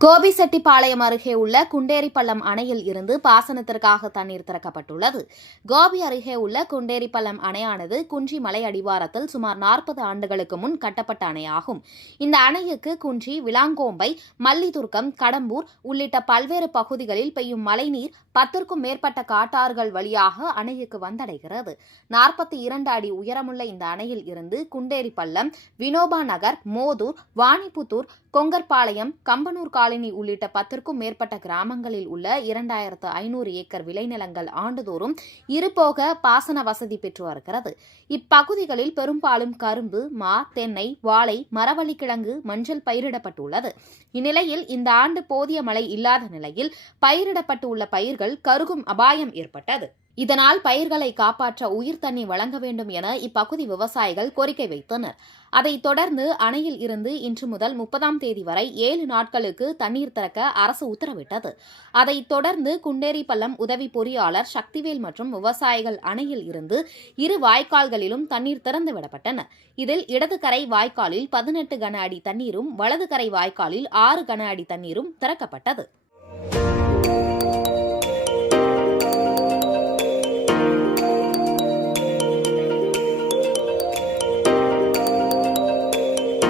கோபிசெட்டிப்பாளையம் அருகே உள்ள குண்டேரிப்பள்ளம் அணையில் இருந்து பாசனத்திற்காக தண்ணீர் திறக்கப்பட்டுள்ளது. கோபி அருகே உள்ள குண்டேரிப்பள்ளம் அணையானது குன்றி மலை அடிவாரத்தில் சுமார் 40 ஆண்டுகளுக்கு முன் கட்டப்பட்ட அணையாகும். இந்த அணைக்கு குன்றி, விளாங்கோம்பை, மல்லிதுர்க்கம், கடம்பூர் உள்ளிட்ட பல்வேறு பகுதிகளில் பெய்யும் மழைநீர் 10க்கும் மேற்பட்ட காட்டாறுகள் வழியாக அணைக்கு வந்தடைகிறது. 42 அடி உயரமுள்ள இந்த அணையில் இருந்து குண்டேரிப்பள்ளம், வினோபா நகர், மோதூர், வாணிப்புத்தூர், கொங்கர்பாளையம், கம்பனூர் காலனி உள்ளிட்ட 10க்கும் மேற்பட்ட கிராமங்களில் உள்ள 2500 ஏக்கர் விளைநிலங்கள் ஆண்டுதோறும் இருபோக பாசன வசதி பெற்று வருகிறது. இப்பகுதிகளில் பெரும்பாலும் கரும்பு, மா, தென்னை, வாழை, மரவள்ளிக்கிழங்கு, மஞ்சள் பயிரிடப்பட்டுள்ளது. இந்நிலையில் இந்த ஆண்டு போதிய மழை இல்லாத நிலையில் பயிரிடப்பட்டுள்ள பயிர்கள் கருகும் அபாயம் ஏற்பட்டது. இதனால் பயிர்களை காப்பாற்ற உயிர் தண்ணி வழங்க வேண்டும் என இப்பகுதி விவசாயிகள் கோரிக்கை வைத்தனர். அதைத் தொடர்ந்து அணையில் இருந்து இன்று முதல் 30ஆம் தேதி வரை 7 நாட்களுக்கு தண்ணீர் திறக்க அரசு உத்தரவிட்டது. அதைத் தொடர்ந்து குண்டேரிப்பள்ளம் உதவி பொறியாளர் சக்திவேல் மற்றும் விவசாயிகள் அணையில் இருந்து 2 வாய்க்கால்களிலும் தண்ணீர் திறந்து விடப்பட்டன. இதில் இடது கரை வாய்க்காலில் 18 கன அடி தண்ணீரும், வலது கரை வாய்க்காலில் 6 கன அடி தண்ணீரும் திறக்கப்பட்டது.